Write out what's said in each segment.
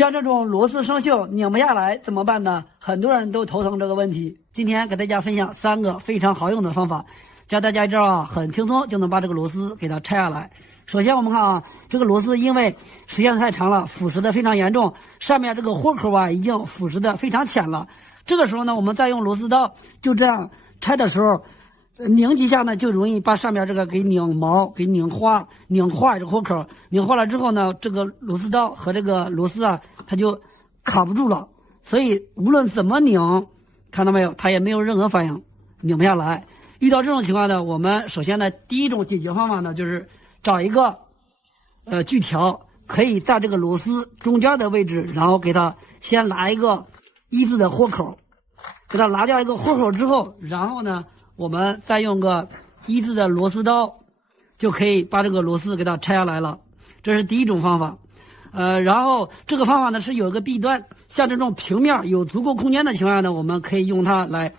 像这种螺丝生锈拧不下来怎么办呢？很多人都头疼这个问题。今天给大家分享3个非常好用的方法，教大家一招啊，很轻松就能把这个螺丝给它拆下来。首先我们看啊，这个螺丝因为时间太长了，腐蚀的非常严重，上面这个豁口啊已经腐蚀的非常浅了。这个时候呢，我们再用螺丝刀就这样拆的时候，拧几下呢，就容易把上面这个给拧毛、给拧花这个豁口，拧花了之后呢，这个螺丝刀和这个螺丝啊，它就卡不住了。所以无论怎么拧，看到没有，它也没有任何反应，拧不下来。遇到这种情况呢，我们首先呢，第一种解决方法呢，就是找一个锯条，可以在这个螺丝中间的位置，然后给它先拿一个1字的豁口，给它拿掉一个豁口之后，然后呢，我们再用个1字的螺丝刀，就可以把这个螺丝给它拆下来了。这是第一种方法。然后这个方法呢是有一个弊端，像这种平面有足够空间的情况下呢，我们可以用它来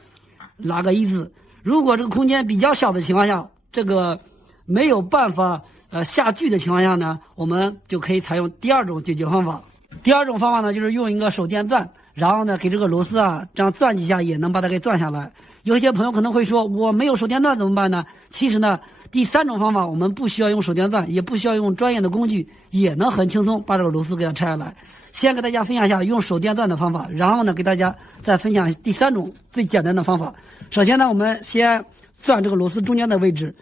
拿个1字。如果这个空间比较小的情况下，这个没有办法下锯的情况下呢，我们就可以采用第二种解决方法。第二种方法呢，就是用一个手电钻，然后呢给这个螺丝啊这样钻几下也能把它给钻下来。有些朋友可能会说，我没有手电钻怎么办呢？其实呢，第3种方法我们不需要用手电钻，也不需要用专业的工具，也能很轻松把这个螺丝给它拆下来。先给大家分享一下用手电钻的方法，然后呢给大家再分享第3种最简单的方法。首先呢，我们先钻这个螺丝中间的位置，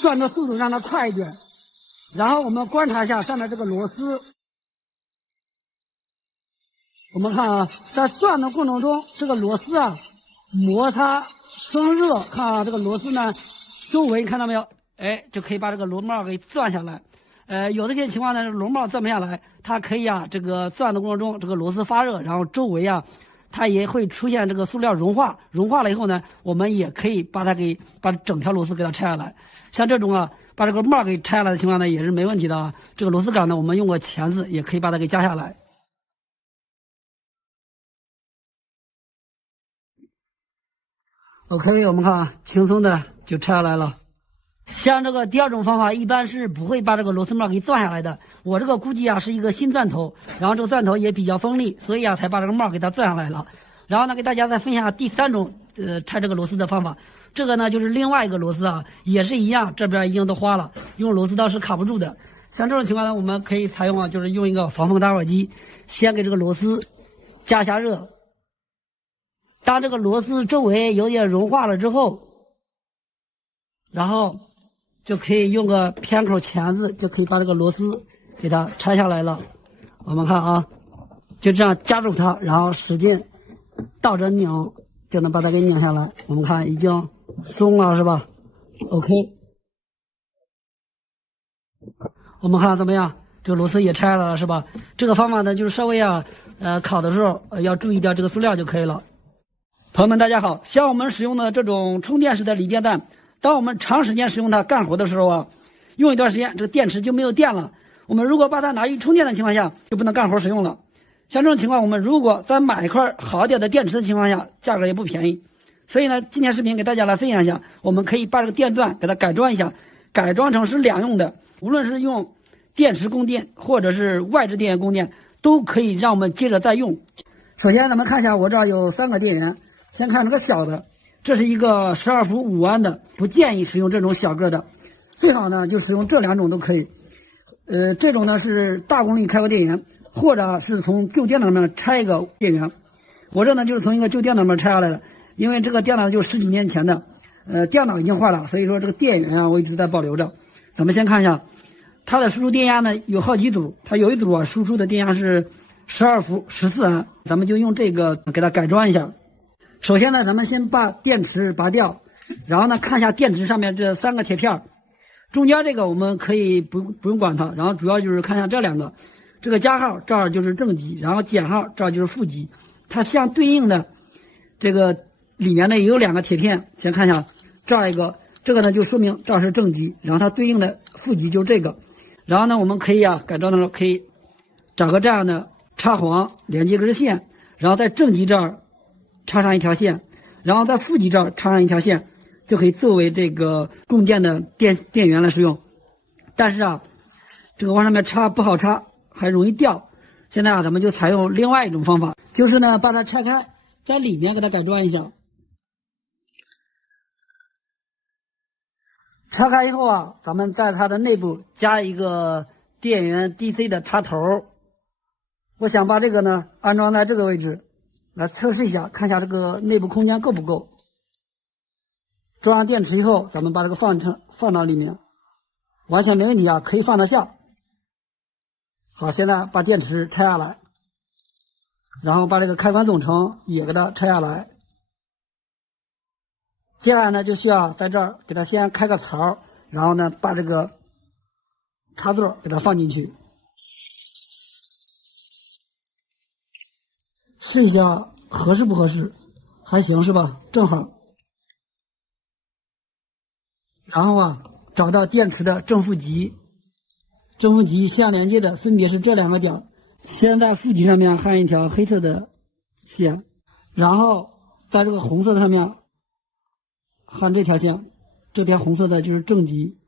钻的速度让它快一点，然后我们观察一下上面这个螺丝。我们看啊，在钻的过程中，这个螺丝啊摩擦生热，看啊，这个螺丝呢周围看到没有？哎，就可以把这个螺帽给钻下来。有的些情况呢，螺帽钻不下来，它可以啊，这个钻的过程中，这个螺丝发热，然后周围啊，它也会出现这个塑料融化了以后呢，我们也可以把整条螺丝给它拆下来。像这种啊，把这个帽给拆下来的情况呢，也是没问题的啊。这个螺丝杆呢，我们用个钳子也可以把它给夹下来。OK， 我们看啊，轻松的就拆下来了。像这个第2种方法，一般是不会把这个螺丝帽给钻下来的。我这个估计啊是一个新钻头，然后这个钻头也比较锋利，所以啊才把这个帽给它钻下来了。然后呢，给大家再分享第3种拆这个螺丝的方法。这个呢就是另外一个螺丝啊，也是一样，这边已经都花了，用螺丝刀是卡不住的。像这种情况呢，我们可以采用啊，就是用一个防风打火机，先给这个螺丝加下热。当这个螺丝周围有点融化了之后，然后就可以用个偏口钳子，就可以把这个螺丝给它拆下来了。我们看啊，就这样夹住它，然后使劲倒着拧，就能把它给拧下来。我们看已经松了，是吧 ？OK， 我们看怎么样？这个螺丝也拆了，是吧？这个方法呢，就是稍微啊，烤的时候要注意掉这个塑料就可以了。朋友们，大家好！像我们使用的这种充电式的锂电蛋，当我们长时间使用它干活的时候啊，用一段时间这个电池就没有电了。我们如果把它拿去充电的情况下，就不能干活使用了。像这种情况，我们如果再买一块好一点的电池的情况下，价格也不便宜。所以呢，今天视频给大家来分享一下，我们可以把这个电钻给它改装一下，改装成是2用的，无论是用电池供电或者是外置电源供电，都可以让我们接着再用。首先咱们看一下，我这儿有3个电源。先看这个小的，这是一个12伏5安的，不建议使用这种小个的，最好呢就使用这2种都可以。这种呢是大功率开关电源，或者是从旧电脑里面拆一个电源。我这呢就是从一个旧电脑里面拆下来的，因为这个电脑就10几年前的，电脑已经坏了，所以说这个电源啊我一直在保留着。咱们先看一下，它的输出电压呢有好几组，它有一组啊输出的电压是12伏14安，咱们就用这个给它改装一下。首先呢，咱们先把电池拔掉，然后呢，看一下电池上面这3个铁片，中间这个我们可以不用管它，然后主要就是看一下这2个，这个加号这儿就是正极，然后减号这儿就是负极，它相对应的这个里面呢也有2个铁片，先看一下这儿一个，这个呢就说明这儿是正极，然后它对应的负极就是这个，然后呢我们可以啊改装的时候可以找个这样的插簧连接根线，然后在正极这儿插上一条线，然后在负极这儿插上一条线，就可以作为这个供电的电源来使用。但是啊，这个往上面插不好插，还容易掉。现在啊，咱们就采用另外一种方法，就是呢把它拆开，在里面给它改装一下。拆开以后啊，咱们在它的内部加一个电源 DC 的插头。我想把这个呢安装在这个位置，来测试一下，看一下这个内部空间够不够。装上电池以后，咱们把这个放到里面，完全没问题啊，可以放得下。好，现在把电池拆下来，然后把这个开关总成也给它拆下来。接下来呢，就需要在这儿给它先开个槽，然后呢，把这个插座给它放进去，试一下合适不合适，还行是吧？正好。然后啊，找到电池的正负极，正负极相连接的分别是这两个点，先在负极上面焊一条黑色的线，然后在这个红色的上面焊这条线，这条红色的就是正极，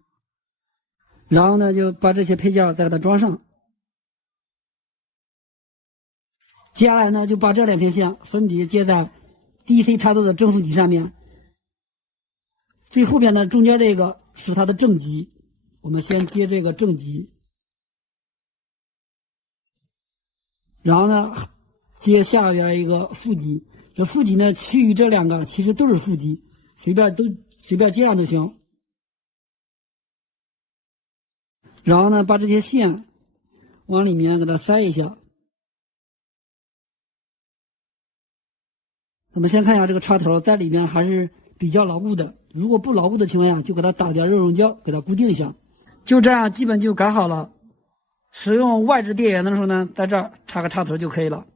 然后呢就把这些配件再给它装上。接下来呢就把这两条线分别接在 DC 插座的正负极上面，最后边的中间这个是它的正极，我们先接这个正极，然后呢接下边一个负极，这负极呢其余这两个其实都是负极，随便接上就行。然后呢把这些线往里面给它塞一下。咱们先看一下这个插头在里面还是比较牢固的，如果不牢固的情况下，就给它打点肉溶胶给它固定一下。就这样基本就改好了。使用外置电源的时候呢，在这儿插个插头就可以了。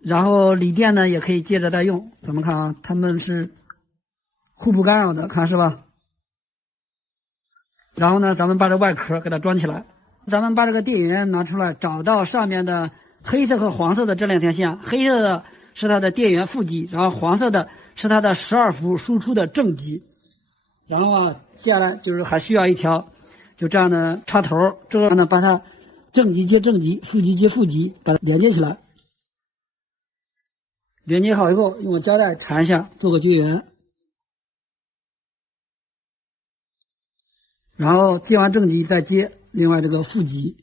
然后锂电呢也可以接着再用。咱们看啊，它们是互不干扰的，看是吧？然后呢，咱们把这外壳给它装起来。咱们把这个电源拿出来，找到上面的黑色和黄色的这两条线，黑色的是它的电源负极，然后黄色的是它的12伏输出的正极。然后啊，接下来就是还需要一条就这样的插头，这样呢把它正极接正极，负极接负极，把它连接起来。连接好以后，用胶带缠一下，做个绝缘。然后接完正极，再接另外这个负极。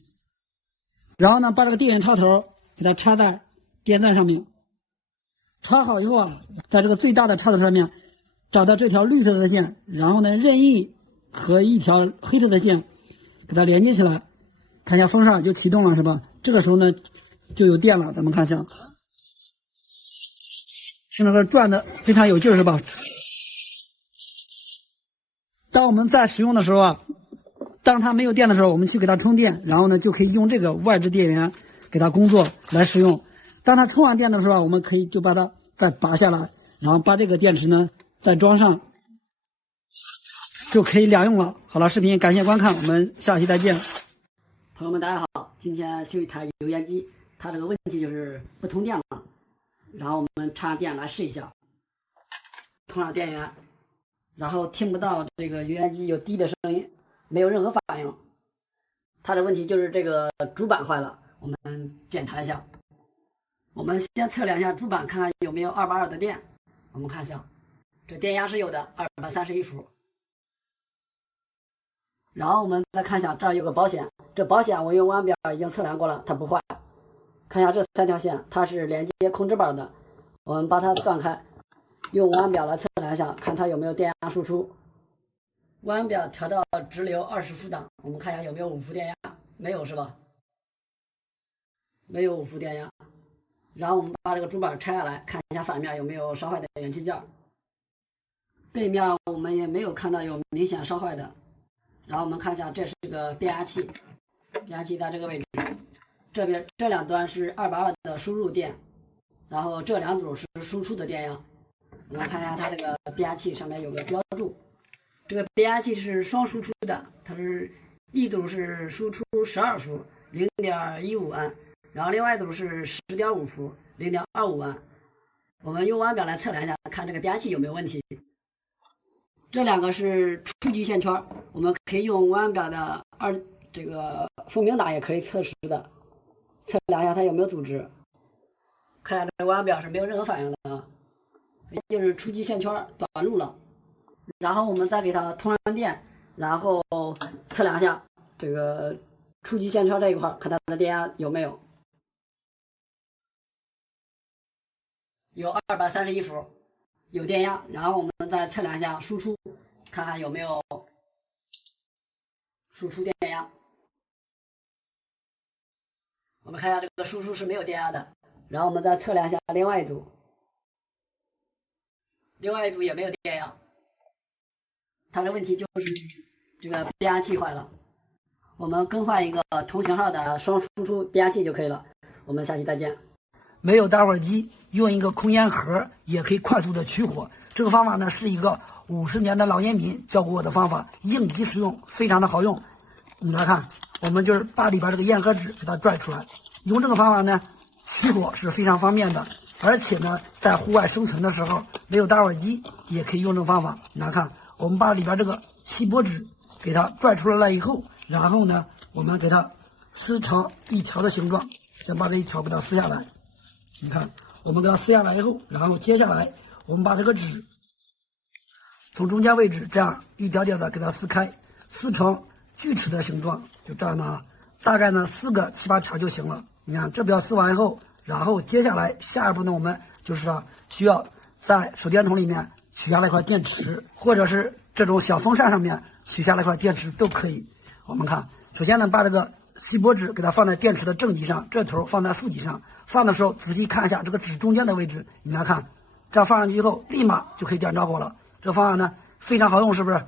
然后呢，把这个电源插头给它插在电钻上面。插好以后啊，在这个最大的插头上面找到这条绿色的线，然后呢任意和一条黑色的线给它连接起来，看一下风扇就启动了是吧？这个时候呢就有电了，咱们看一下，现在这转的非常有劲儿是吧？当我们在使用的时候啊，当它没有电的时候，我们去给它充电，然后呢就可以用这个外置电源给它工作来使用。当它充完电的时候，我们可以就把它再拔下来，然后把这个电池呢再装上，就可以两用了。好了，视频感谢观看，我们下期再见。朋友们大家好，今天修一台油烟机，它这个问题就是不通电了，然后我们插上电来试一下，通上电源，然后听不到这个油烟机有滴的声音，没有任何反应。它的问题就是这个主板坏了，我们检查一下。我们先测量一下主板，看看有没有220的电。我们看一下，这电压是有的，231伏。然后我们再看一下，这儿有个保险，这保险我用弯表已经测量过了，它不坏。看一下这3条线，它是连接控制板的，我们把它断开，用弯表来测量一下，看它有没有电压输出。弯表调到直流20伏档，我们看一下有没有5伏电压，没有是吧？没有5伏电压。然后我们把这个主板拆下来，看一下反面有没有烧坏的元器件，背面我们也没有看到有明显烧坏的。然后我们看一下，这是个变压器，变压器在这个位置，这边这两端是220的输入电，然后这两组是输出的电压。我们看一下它这个变压器上面有个标注，这个变压器是双输出的，它是一组是输出12伏0.15安，然后另外一组是10.5伏0.25安。我们用弯表来测量一下，看这个变压器有没有问题。这两个是出局线圈，我们可以用弯表的这个风鸣档也可以测试的，测量一下它有没有阻值。看一下这个腕表是没有任何反应的啊，就是初级线圈短路了。然后我们再给它通上电，然后测量一下这个初级线圈这一块，看它的电压有没有。有231伏，有电压。然后我们再测量一下输出，看看有没有输出电压。我们看一下这个输出是没有电压的。然后我们再测量一下另外一组，另外一组也没有电压。它的问题就是这个变压器坏了，我们更换一个同型号的双输出变压器就可以了。我们下期再见。没有打火机，用一个空烟盒也可以快速的取火。这个方法呢是一个50年的老烟民教给我的方法，应急使用，非常的好用。你来看，我们就是把里边这个烟盒纸给它拽出来，用这个方法呢取火是非常方便的，而且呢在户外生存的时候没有打火机也可以用这个方法。你来看，我们把里边这个锡箔纸给它拽出来了以后，然后呢我们给它撕成一条的形状，先把这一条给它撕下来。你看，我们给它撕下来以后，然后接下来我们把这个纸从中间位置这样一点点的给它撕开，撕成锯齿的形状，就这样的啊，大概呢撕个7、8条就行了。你看这边撕完以后，然后接下来下一步呢，我们就是需要在手电筒里面取下来一块电池，或者是这种小风扇上面取下来一块电池都可以。我们看，首先呢把这个锡箔纸给它放在电池的正极上，这头放在负极上。放的时候仔细看一下这个纸中间的位置，你来看，这样放上去以后立马就可以点着火了。这方案呢非常好用，是不是？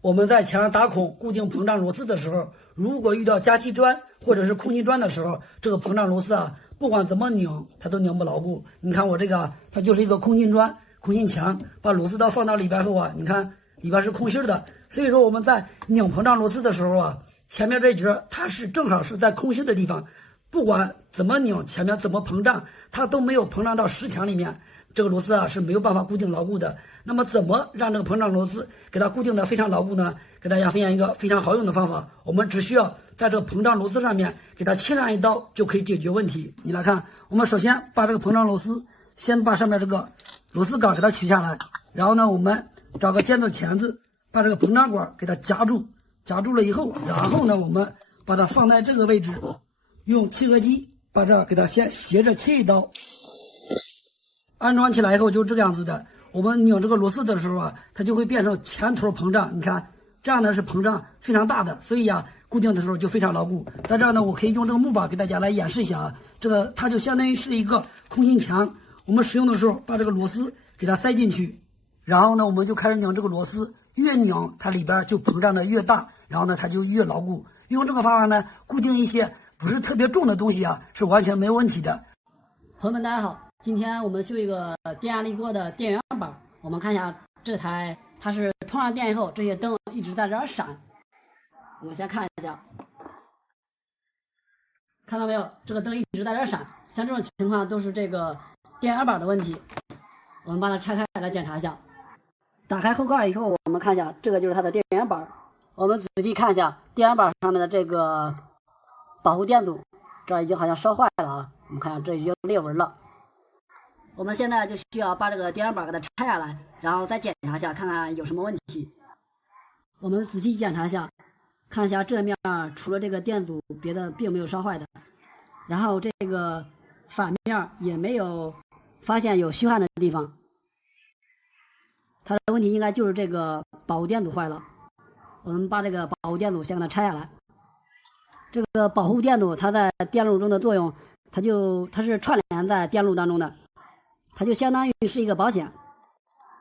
我们在墙上打孔固定膨胀螺丝的时候，如果遇到加气砖或者是空心砖的时候，这个膨胀螺丝啊不管怎么拧它都拧不牢固。你看我这个它就是一个空心砖空心墙，把螺丝刀放到里边后啊，你看里边是空心的，所以说我们在拧膨胀螺丝的时候啊，前面这节它是正好是在空心的地方，不管怎么拧，前面怎么膨胀，它都没有膨胀到实墙里面，这个螺丝啊是没有办法固定牢固的。那么怎么让这个膨胀螺丝给它固定的非常牢固呢？给大家分享一个非常好用的方法，我们只需要在这个膨胀螺丝上面给它切上一刀就可以解决问题。你来看，我们首先把这个膨胀螺丝先把上面这个螺丝杆给它取下来，然后呢我们找个尖子钳子把这个膨胀管给它夹住，夹住了以后，然后呢我们把它放在这个位置，用切割机把这给它先斜着切一刀，安装起来以后就这个样子的。我们拧这个螺丝的时候啊，它就会变成前头膨胀，你看这样呢是膨胀非常大的，所以啊固定的时候就非常牢固。在这儿呢我可以用这个木板给大家来演示一下啊，这个它就相当于是一个空心墙，我们使用的时候把这个螺丝给它塞进去，然后呢我们就开始拧这个螺丝，越拧它里边就膨胀的越大，然后呢它就越牢固。用这个方法呢固定一些不是特别重的东西啊是完全没有问题的。朋友们大家好，今天我们修一个电压力锅的电源板，我们看一下这台它是通上电以后，这些灯一直在这儿闪。我们先看一下，看到没有？这个灯一直在这儿闪，像这种情况都是这个电源板的问题。我们把它拆开来检查一下。打开后盖以后，我们看一下，这个就是它的电源板。我们仔细看一下电源板上面的这个保护电阻，这儿已经好像烧坏了啊。我们看一下，这已经裂纹了。我们现在就需要把这个电源板给它拆下来，然后再检查一下，看看有什么问题。我们仔细检查一下，看一下这面除了这个电阻，别的并没有烧坏的。然后这个反面也没有发现有虚焊的地方。它的问题应该就是这个保护电阻坏了。我们把这个保护电阻先给它拆下来。这个保护电阻它在电路中的作用，它是串联在电路当中的。它就相当于是一个保险，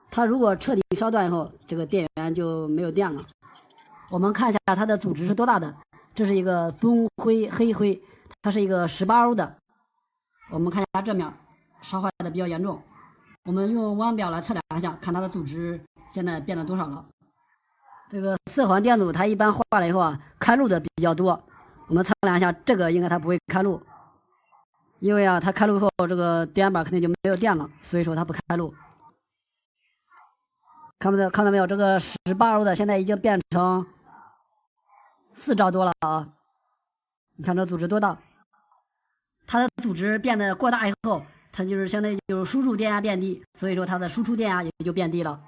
它如果彻底烧断以后，这个电源就没有电了。我们看一下它的阻值是多大的，这是一个棕灰黑灰，它是一个18欧的。我们看一下这面烧坏的比较严重，我们用弯表来测量一下，看它的阻值现在变得多少了。这个4环电阻它一般坏了以后啊，开路的比较多。我们测量一下，这个应该它不会开路。因为啊，它开路后，这个电源板肯定就没有电了，所以说它不开路。看到没有？这个18欧的现在已经变成4兆多了啊！你看这组织多大，它的组织变得过大以后，它就是相当于就是输入电压变低，所以说它的输出电压也就变低了。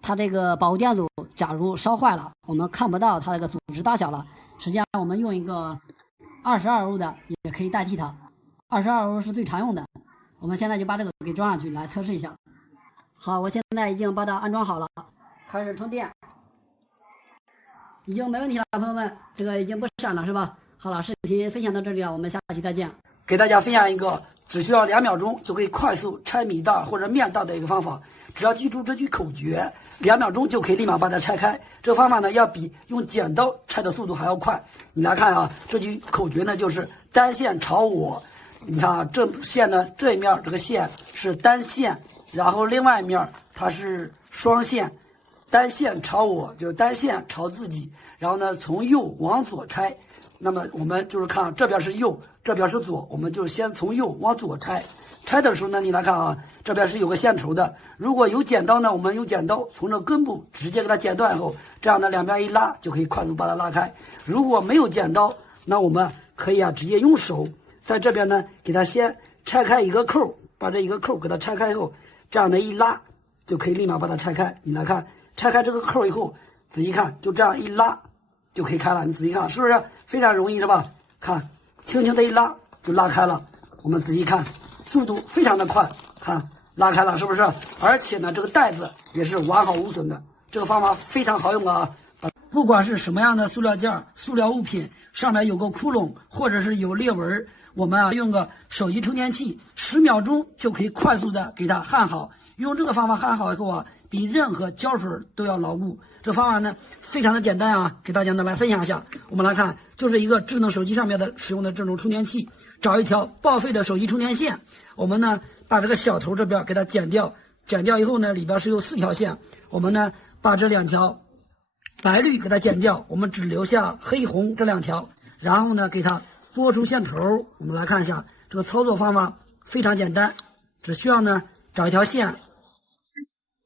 它这个保护电阻假如烧坏了，我们看不到它这个组织大小了，实际上我们用一个22欧的也可以代替它，22欧是最常用的。我们现在就把这个给装上去来测试一下。好，我现在已经把它安装好了，开始充电，已经没问题了，朋友们，这个已经不闪了是吧？好了，视频分享到这里了，我们下期再见。给大家分享一个只需要2秒钟就可以快速拆米袋或者面袋的一个方法，只要记住这句口诀，2秒钟就可以立马把它拆开。这个方法呢，要比用剪刀拆的速度还要快。你来看啊，这句口诀呢就是单线朝我。你看啊，这线呢，这一面这个线是单线，然后另外一面它是双线。单线朝我就是单线朝自己，然后呢从右往左拆。那么我们就是看这边是右，这边是左，我们就先从右往左拆。拆的时候呢，你来看啊，这边是有个线头的。如果有剪刀呢，我们用剪刀从这根部直接给它剪断以后，这样呢两边一拉就可以快速把它拉开。如果没有剪刀，那我们可以直接用手在这边呢给它先拆开一个扣，把这一个扣给它拆开以后，这样的一拉就可以立马把它拆开。你来看，拆开这个扣以后，仔细看，就这样一拉就可以开了。你仔细看，是不是非常容易，是吧？看，轻轻的一拉就拉开了。我们仔细看，速度非常的快，看拉开了，是不是？而且呢，这个袋子也是完好无损的。这个方法非常好用啊！不管是什么样的塑料件、塑料物品，上面有个窟窿或者是有裂纹，我们用个手机充电器，10秒钟就可以快速的给它焊好。用这个方法焊好以后啊，比任何胶水都要牢固。这方法呢非常的简单啊，给大家呢来分享一下。我们来看，就是一个智能手机上面的使用的这种充电器，找一条报废的手机充电线，我们呢把这个小头这边给它剪掉，剪掉以后呢，里边是有4条线，我们呢把这2条白绿给它剪掉，我们只留下黑红这2条，然后呢给它拨出线头。我们来看一下这个操作方法非常简单，只需要呢找一条线，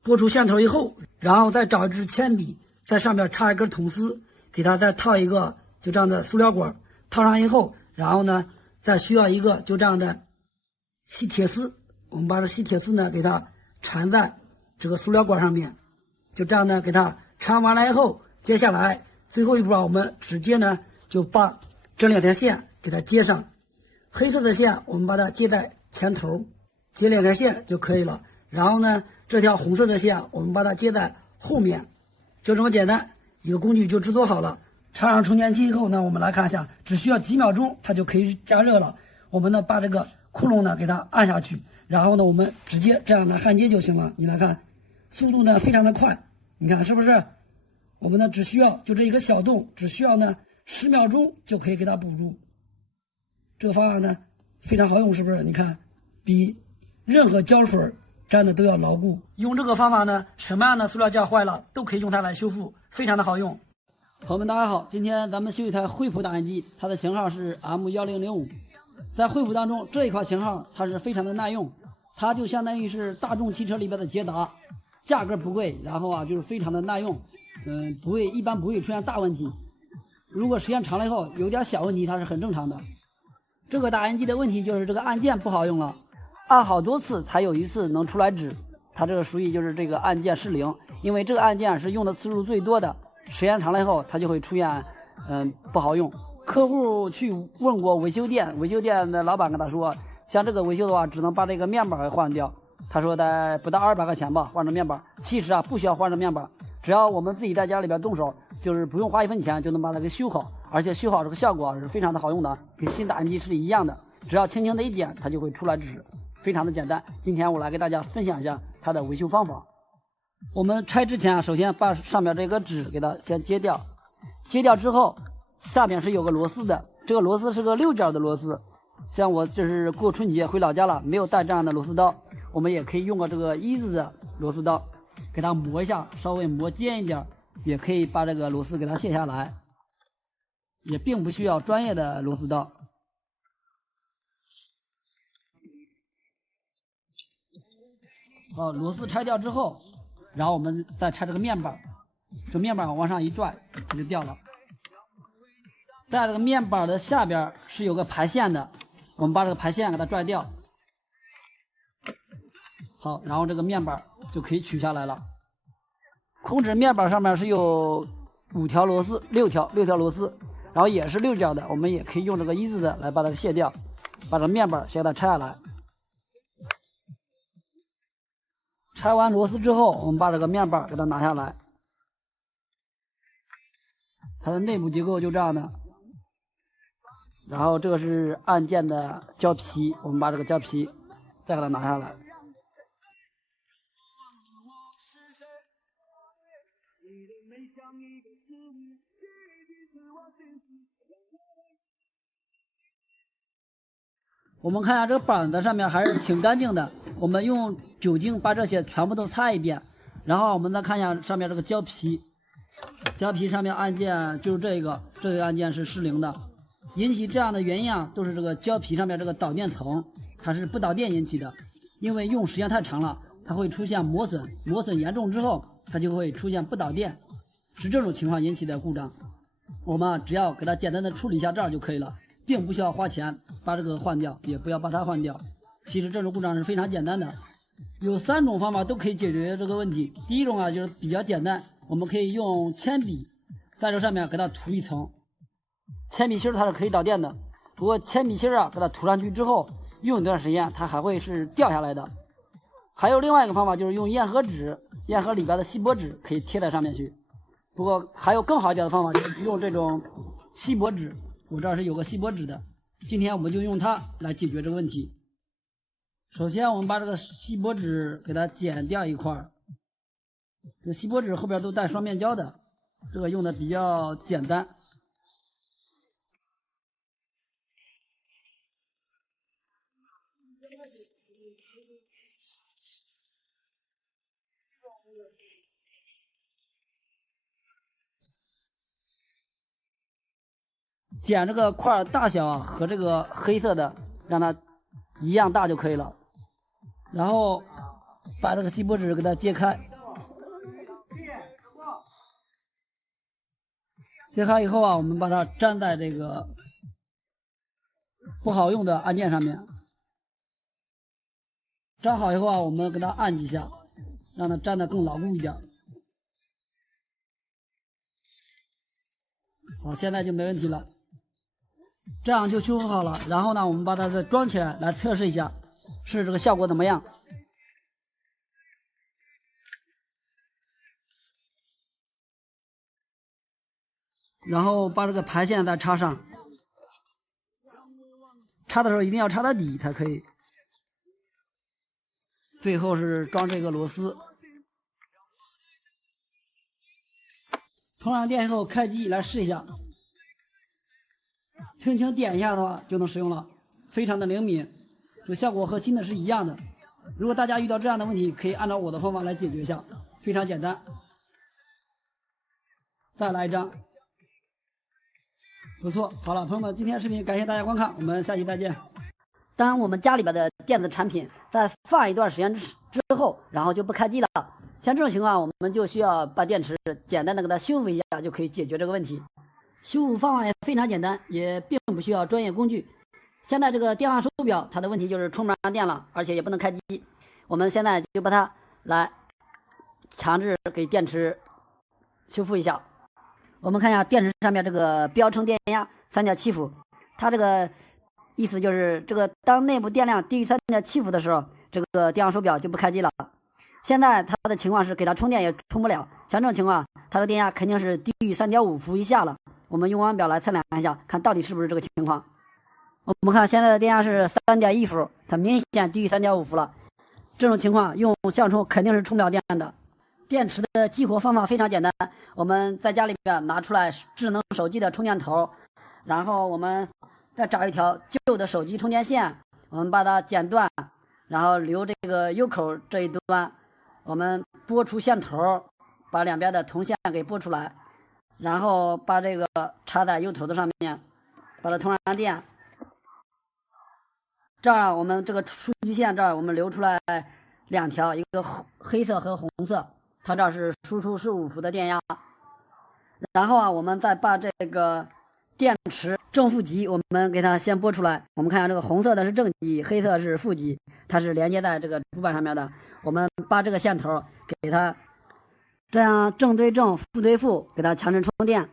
拨出线头以后，然后再找一支铅笔，在上面插一根铜丝，给它再套一个就这样的塑料管，套上以后，然后呢再需要一个就这样的细铁丝，我们把这细铁丝呢给它缠在这个塑料管上面，就这样呢给它缠完了以后，接下来最后一步啊，我们直接呢就把这2条线给它接上，黑色的线我们把它接在前头，接2条线就可以了。然后呢，这条红色的线我们把它接在后面，就这么简单，一个工具就制作好了。插上充电器以后呢，我们来看一下，只需要几秒钟它就可以加热了。我们呢把这个窟窿呢给它按下去，然后呢我们直接这样的焊接就行了。你来看，速度呢非常的快，你看是不是？我们呢只需要就这一个小洞，只需要呢10秒钟就可以给它补住。这个方法呢非常好用，是不是？你看，比任何胶水粘的都要牢固。用这个方法呢，什么样的塑料件坏了都可以用它来修复，非常的好用。朋友们，大家好，今天咱们修一台惠普打印机，它的型号是 M1005。在惠普当中，这一款型号它是非常的耐用，它就相当于是大众汽车里边的捷达，价格不贵，然后就是非常的耐用，一般不会出现大问题。如果时间长了以后有点小问题，它是很正常的。这个打印机的问题就是这个按键不好用了，按好多次才有一次能出来纸，它这个属于就是这个按键失灵，因为这个按键是用的次数最多的，时间长了以后它就会出现不好用。客户去问过维修店，维修店的老板跟他说，像这个维修的话只能把这个面板给换掉，他说的不到200块钱吧换成面板。其实不需要换成面板，只要我们自己在家里边动手，就是不用花1分钱就能把它给修好，而且修好这个效果是非常的好用的，跟新打印机是一样的，只要轻轻的一点它就会出来纸，非常的简单。今天我来给大家分享一下它的维修方法。我们拆之前首先把上面这个纸给它先揭掉，揭掉之后下面是有个螺丝的，这个螺丝是个6角的螺丝，像我这是过春节回老家了，没有带这样的螺丝刀，我们也可以用个这个1字的螺丝刀给它磨一下，稍微磨尖一点，也可以把这个螺丝给它卸下来，也并不需要专业的螺丝刀。好，螺丝拆掉之后，然后我们再拆这个面板，这面板往上一拽它就掉了。在这个面板的下边是有个排线的，我们把这个排线给它拽掉。好，然后这个面板就可以取下来了。控制面板上面是有5条螺丝，6条螺丝，然后也是6角的，我们也可以用这个1字的来把它卸掉，把这面板先给它拆下来。拆完螺丝之后，我们把这个面板给它拿下来，它的内部结构就这样的。然后这个是按键的胶皮，我们把这个胶皮再给它拿下来。我们看一下这个板子上面还是挺干净的，我们用酒精把这些全部都擦一遍，然后我们再看一下上面这个胶皮，胶皮上面按键就是这个按键是失灵的，引起这样的原因啊，都是这个胶皮上面这个导电层它是不导电引起的，因为用时间太长了，它会出现磨损，磨损严重之后它就会出现不导电，是这种情况引起的故障。我们只要给它简单的处理一下这样就可以了，并不需要花钱把这个换掉，也不要把它换掉。其实这种故障是非常简单的，有3种方法都可以解决这个问题。第一种啊，就是比较简单，我们可以用铅笔在这上面给它涂一层，铅笔芯它是可以导电的，不过铅笔芯啊给它涂上去之后，用一段时间它还会是掉下来的。还有另外一个方法，就是用烟盒纸，烟盒里边的锡箔纸可以贴在上面去。不过还有更好一点的方法，就是用这种锡箔纸，我这儿是有个锡箔纸的，今天我们就用它来解决这个问题。首先我们把这个锡箔纸给它剪掉一块，这个锡箔纸后边都带双面胶的，这个用的比较简单。剪这个块大小啊和这个黑色的让它一样大就可以了，然后把这个锡箔纸给它揭开，揭开以后啊，我们把它粘在这个不好用的按键上面，粘好以后啊，我们给它按几下，让它粘得更牢固一点。好，现在就没问题了，这样就修复好了。然后呢，我们把它再装起来，来测试一下，是这个效果怎么样。然后把这个排线再插上，插的时候一定要插到底才可以。最后是装这个螺丝，充上电以后开机来试一下，轻轻点一下的话就能使用了，非常的灵敏，这个效果和新的是一样的。如果大家遇到这样的问题，可以按照我的方法来解决一下，非常简单。再来一张，不错。好了，朋友们，今天视频感谢大家观看，我们下期再见。当我们家里边的电子产品在放一段时间之后，然后就不开机了，像这种情况，我们就需要把电池简单的给它修复一下，就可以解决这个问题。修复方法也非常简单，也并不需要专业工具。现在这个电话手表，它的问题就是充不上电了，而且也不能开机。我们现在就把它来强制给电池修复一下。我们看一下电池上面这个标称电压3.7伏，它这个意思就是这个当内部电量低于3.7伏的时候，这个电话手表就不开机了。现在它的情况是给它充电也充不了，像这种情况，它的电压肯定是低于3.5伏以下了。我们用完表来测量一下，看到底是不是这个情况。我们看现在的电压是3.1伏，它明显低于3.5伏了。这种情况用相充肯定是充不了电的。电池的激活方法非常简单，我们在家里边拿出来智能手机的充电头，然后我们再找一条旧的手机充电线，我们把它剪断，然后留这个 U 口这一端，我们拨出线头，把两边的铜线给拨出来，然后把这个插在 U 头的上面，把它通上电。这儿我们这个数据线这儿我们留出来2条，一个黑色和红色，它这儿是输出15伏的电压。然后啊，我们再把这个电池正负极，我们给它先拨出来。我们看一下，这个红色的是正极，黑色是负极，它是连接在这个主板上面的。我们把这个线头给它这样正对正，负对负，给它强制充电。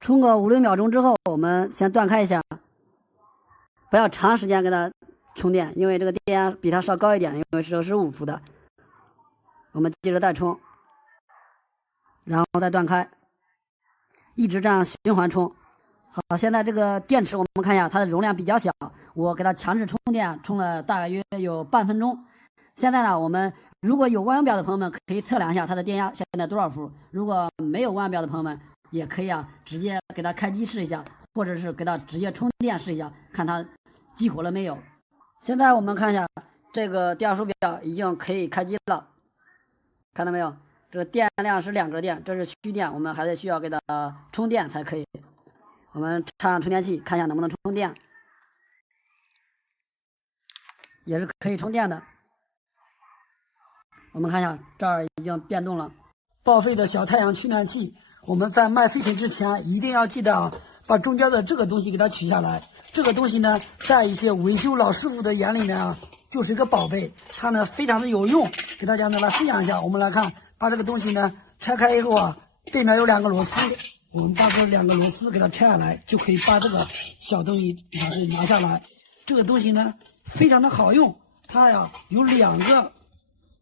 充个5、6秒钟之后，我们先断开一下，不要长时间给它充电，因为这个电压比它稍高一点，因为是5伏的。我们接着再充，然后再断开，一直这样循环充。好，现在这个电池我们看一下，它的容量比较小，我给它强制充电，充了大约有半分钟。现在呢，我们如果有腕表的朋友们可以测量一下它的电压现在多少伏，如果没有腕表的朋友们也可以直接给它开机试一下，或者是给它直接充电试一下，看它激活了没有。现在我们看一下这个电压手表已经可以开机了，看到没有？这个电量是2格电，这是虚电，我们还得需要给它充电才可以。我们插上充电器，看一下能不能充电，也是可以充电的。我们看一下，这儿已经变动了。报废的小太阳取暖器，我们在卖废品之前一定要记得把中间的这个东西给它取下来。这个东西呢，在一些维修老师傅的眼里呢，就是一个宝贝，它呢非常的有用，给大家呢来分享一下。我们来看，把这个东西呢拆开以后背面有2个螺丝，我们把这2个螺丝给它拆下来，就可以把这个小东西把它拿下来。这个东西呢非常的好用，它有2个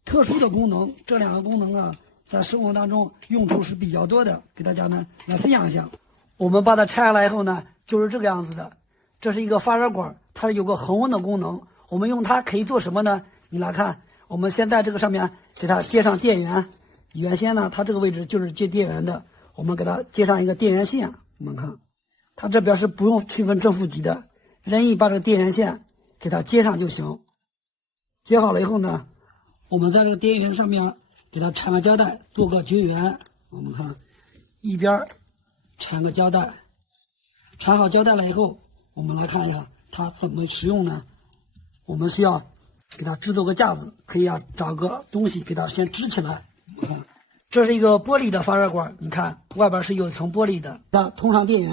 特殊的功能，这2个功能在生活当中用处是比较多的，给大家呢来分享一下。我们把它拆下来以后呢，就是这个样子的。这是一个发热管，它有个恒温的功能。我们用它可以做什么呢？你来看，我们先在这个上面给它接上电源。原先呢，它这个位置就是接电源的，我们给它接上一个电源线。我们看，它这边是不用区分正负极的，任意把这个电源线给它接上就行。接好了以后呢，我们在这个电源上面给它缠个胶带，做个绝缘。我们看，一边缠个胶带，缠好胶带了以后，我们来看一下它怎么使用呢？我们需要给它制作个架子，可以找个东西给它先支起来。我们看，这是一个玻璃的发热管，你看外边是有一层玻璃的，通上电源，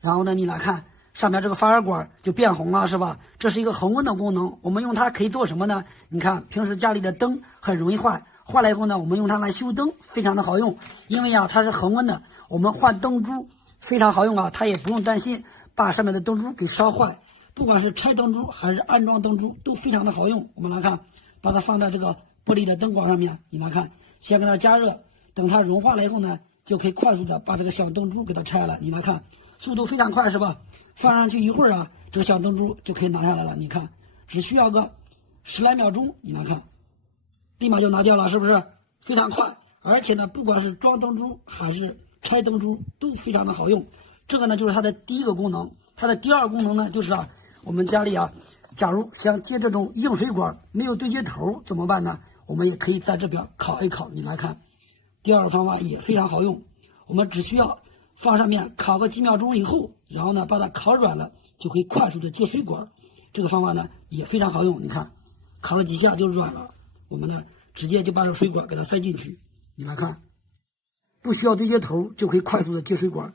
然后呢，你来看上面这个发热管就变红了，是吧？这是一个恒温的功能，我们用它可以做什么呢？你看平时家里的灯很容易坏，坏了以后呢，我们用它来修灯，非常的好用，因为它是恒温的，我们换灯珠非常好用它也不用担心把上面的灯珠给烧坏，不管是拆灯珠还是安装灯珠都非常的好用。我们来看，把它放在这个玻璃的灯管上面，你来看，先给它加热，等它融化了以后呢，就可以快速的把这个小灯珠给它拆了。你来看，速度非常快，是吧？放上去一会儿这个小灯珠就可以拿下来了。你看，只需要个10来秒钟，你来看，立马就拿掉了，是不是？非常快，而且呢，不管是装灯珠还是拆灯珠都非常的好用。这个呢就是它的第一个功能。它的第2个功能呢就是我们家里假如想接这种硬水管没有对接头怎么办呢？我们也可以在这边烤一烤。你来看，第2个方法也非常好用，我们只需要放上面烤个几秒钟以后，然后呢把它烤软了，就可以快速的接水管。这个方法呢也非常好用，你看烤了几下就软了，我们呢直接就把这水管给它塞进去。你来看，不需要对接头就可以快速的接水管。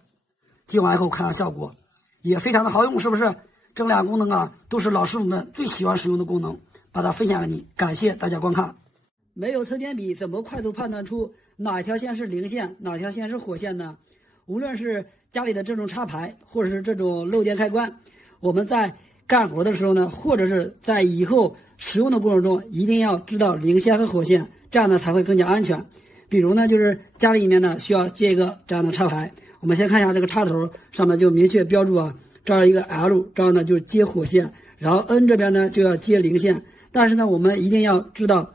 接完以后看下效果也非常的好用，是不是？这2个功能都是老师傅们最喜欢使用的功能，把它分享给你，感谢大家观看。没有测电笔怎么快速判断出哪条线是零线，哪条线是火线呢？无论是家里的这种插排，或者是这种漏电开关，我们在干活的时候呢，或者是在以后使用的过程中，一定要知道零线和火线，这样呢才会更加安全。比如呢，就是家里面呢需要接一个这样的插排，我们先看一下这个插头上面就明确标注这儿一个 L， 这样呢就是接火线，然后 N 这边呢就要接零线。但是呢，我们一定要知道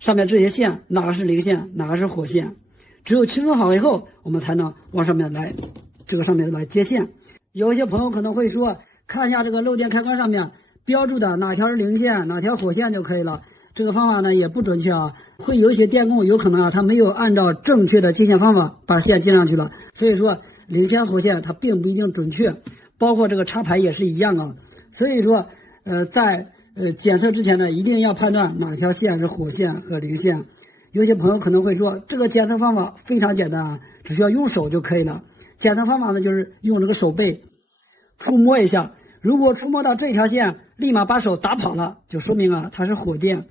上面这些线哪个是零线，哪个是火线，只有区分好以后，我们才能往上面来这个上面来接线。有一些朋友可能会说，看一下这个漏电开关上面标注的哪条是零线，哪条火线就可以了。这个方法呢也不准确会有一些电工有可能他没有按照正确的接线方法把线接上去了，所以说零线火线它并不一定准确，包括这个插排也是一样所以说在检测之前呢，一定要判断哪条线是火线和零线。有些朋友可能会说，这个检测方法非常简单只需要用手就可以了。检测方法呢，就是用这个手背触摸一下，如果触摸到这条线，立马把手打跑了，就说明啊它是火电。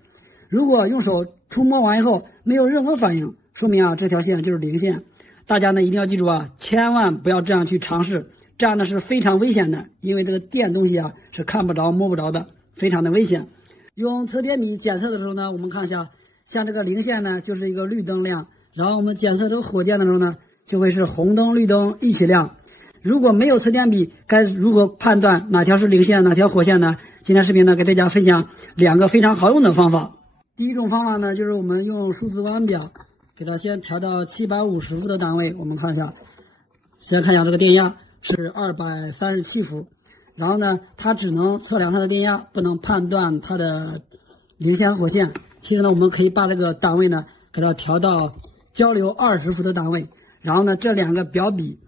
如果用手触摸完以后没有任何反应，说明啊这条线就是零线。大家呢一定要记住啊，千万不要这样去尝试，这样呢是非常危险的，因为这个电东西啊是看不着摸不着的，非常的危险。用测电笔检测的时候呢，我们看一下，像这个零线呢就是一个绿灯亮，然后我们检测这个火电的时候呢，就会是红灯绿灯一起亮。如果没有测电笔，该如何判断哪条是零线哪条火线呢？今天视频呢给大家分享2个非常好用的方法。第一种方法呢，就是我们用数字腕表给它先调到750伏的单位，我们看一下，先看一下这个电压是237伏，然后呢它只能测量它的电压，不能判断它的零线火线。其实呢我们可以把这个单位呢给它调到交流20伏的单位，然后呢这2个表笔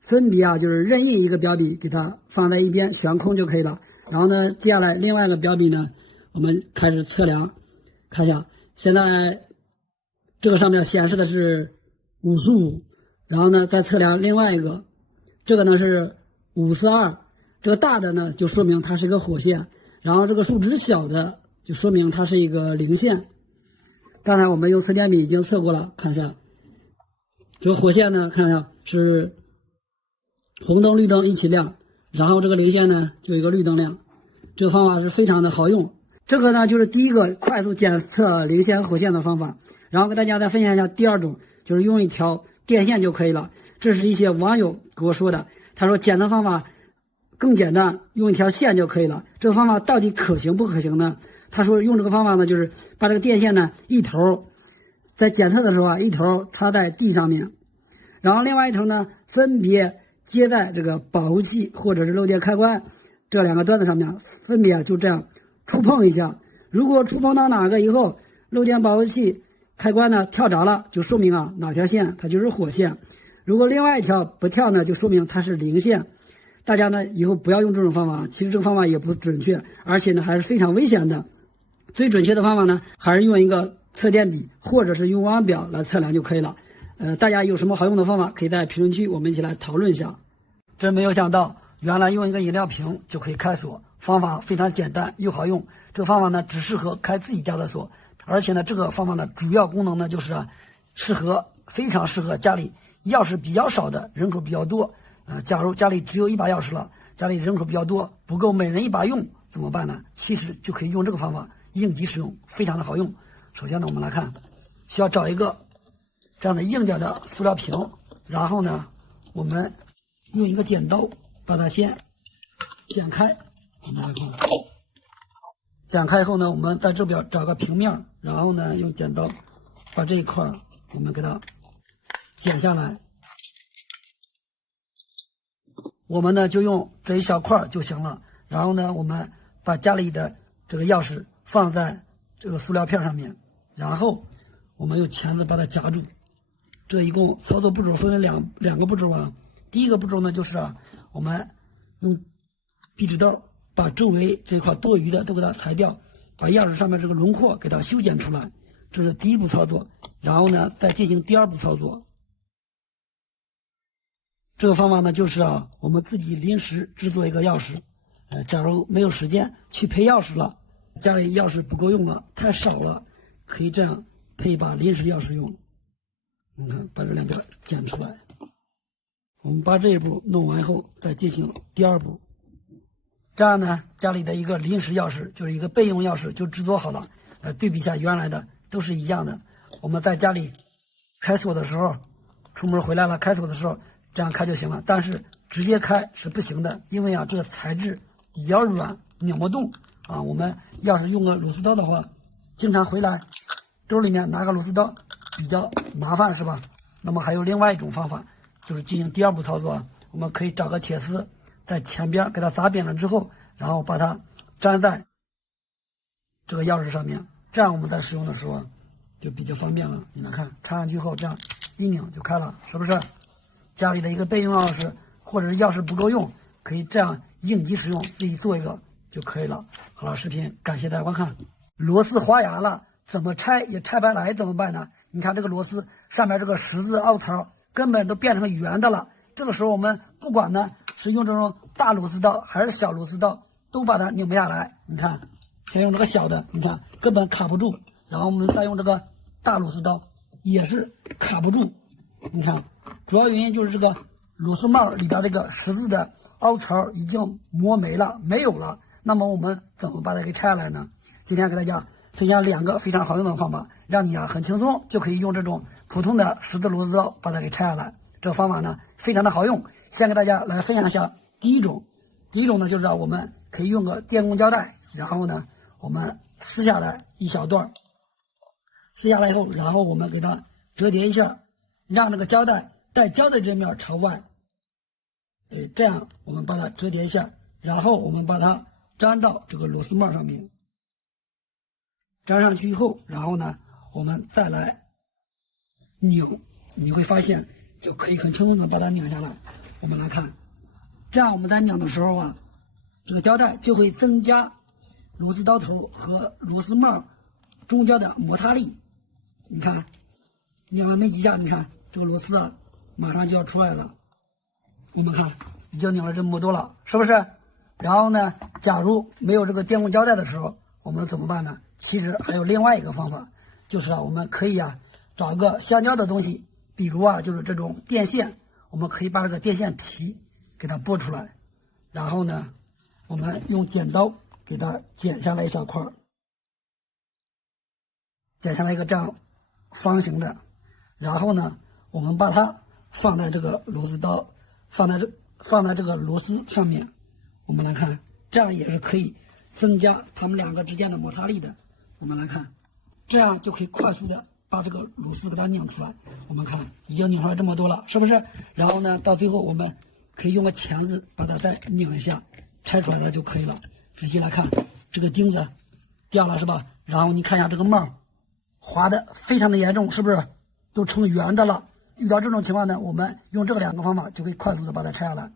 分别啊就是任意一个表笔给它放在一边悬空就可以了。然后呢接下来另外一个表笔呢，我们开始测量，看一下，现在这个上面显示的是55，然后呢再测量另外一个，这个呢是542，这个大的呢就说明它是一个火线，然后这个数值小的就说明它是一个零线。刚才我们用测电笔已经测过了，看一下这个火线呢，看一下是红灯绿灯一起亮，然后这个零线呢就有一个绿灯亮。这个方法是非常的好用，这个呢就是第一个快速检测零线火线的方法。然后跟大家再分享一下第2种，就是用一条电线就可以了。这是一些网友给我说的，他说检测方法更简单，用一条线就可以了。这个方法到底可行不可行呢？他说用这个方法呢，就是把这个电线呢一头在检测的时候啊，一头插在地上面，然后另外一头呢分别接在这个保护器或者是漏电开关这2个端子上面，分别就这样触碰一下。如果触碰到哪个以后，漏电保护器开关呢跳着了，就说明啊哪条线它就是火线。如果另外一条不跳呢，就说明它是零线。大家呢以后不要用这种方法，其实这个方法也不准确，而且呢还是非常危险的。最准确的方法呢，还是用一个测电笔或者是用腕表来测量就可以了。大家有什么好用的方法，可以在评论区我们一起来讨论一下。真没有想到，原来用一个饮料瓶就可以开锁，方法非常简单又好用。这个方法呢只适合开自己家的锁，而且呢这个方法的主要功能呢就是非常适合家里钥匙比较少的，人口比较多。假如家里只有1把钥匙了，家里人口比较多，不够每人1把用怎么办呢？其实就可以用这个方法应急使用，非常的好用。首先呢我们来看，需要找一个这样的硬点的塑料瓶，然后呢我们用一个剪刀把它先剪开，我们来看，剪开以后呢，我们在这边找个平面，然后呢用剪刀把这一块我们给它剪下来，我们呢就用这一小块就行了。然后呢我们把家里的这个钥匙放在这个塑料片上面，然后我们用钳子把它夹住。这一共操作步骤分为两个步骤啊。第一个步骤呢就是我们用壁纸刀把周围这块多余的都给它裁掉，把钥匙上面这个轮廓给它修剪出来，这是第一步操作。然后呢再进行第2步操作。这个方法呢就是我们自己临时制作一个钥匙。假如没有时间去配钥匙了，家里钥匙不够用了，太少了，可以这样配一把临时钥匙用。你看，把这2边剪出来。我们把这一步弄完后，再进行第2步。这样呢，家里的一个临时钥匙，就是一个备用钥匙就制作好了。对比一下原来的，都是一样的。我们在家里开锁的时候，出门回来了开锁的时候，这样开就行了。但是直接开是不行的，因为这个材质比较软，拧不动我们要是用个螺丝刀的话，经常回来兜里面拿个螺丝刀比较麻烦，是吧？那么还有另外一种方法，就是进行第2步操作我们可以找个铁丝在前边给它砸扁了之后，然后把它粘在这个钥匙上面，这样我们在使用的时候就比较方便了。你们看，插上去后这样一拧就开了，是不是？家里的一个备用钥匙或者是钥匙不够用，可以这样应急使用，自己做一个就可以了。好了，视频感谢大家观看。螺丝滑牙了，怎么拆也拆不来怎么办呢？你看这个螺丝上面这个十字凹槽根本都变成圆的了，这个时候我们不管呢是用这种大螺丝刀还是小螺丝刀，都把它拧不下来。你看，先用这个小的，你看根本卡不住，然后我们再用这个大螺丝刀，也是卡不住。你看，主要原因就是这个螺丝帽里边这个十字的凹槽已经磨没了，没有了。那么我们怎么把它给拆下来呢？今天给大家分享2个非常好用的方法，让你很轻松就可以用这种普通的十字螺丝刀把它给拆下来。这个方法呢非常的好用，先给大家来分享一下第一种呢就是我们可以用个电工胶带，然后呢我们撕下来一小段，撕下来以后，然后我们给它折叠一下，让这个胶带带胶的这面朝外，这样我们把它折叠一下，然后我们把它粘到这个螺丝帽上面，粘上去以后，然后呢我们再来拧，你会发现就可以很轻松的把它拧下来。我们来看，这样我们在拧的时候啊，这个胶带就会增加螺丝刀头和螺丝帽中间的摩擦力。你看拧了没几下，你看这个螺丝啊马上就要出来了。我们看已经拧了这么多了，是不是？然后呢，假如没有这个电工胶带的时候，我们怎么办呢？其实还有另外一个方法，就是我们可以找一个橡胶的东西，比如就是这种电线，我们可以把这个电线皮给它剥出来，然后呢我们用剪刀给它剪下来一小块，剪下来一个这样方形的，然后呢我们把它放在这个螺丝刀，放在这个螺丝上面。我们来看，这样也是可以增加它们2个之间的摩擦力的。我们来看，这样就可以快速的把这个螺丝给它拧出来。我们看已经拧出来这么多了，是不是？然后呢到最后我们可以用个钳子把它再拧一下，拆出来了就可以了。仔细来看，这个钉子掉了是吧？然后你看一下这个帽划的非常的严重，是不是都成圆的了？遇到这种情况呢，我们用这2个方法就可以快速的把它拆下来。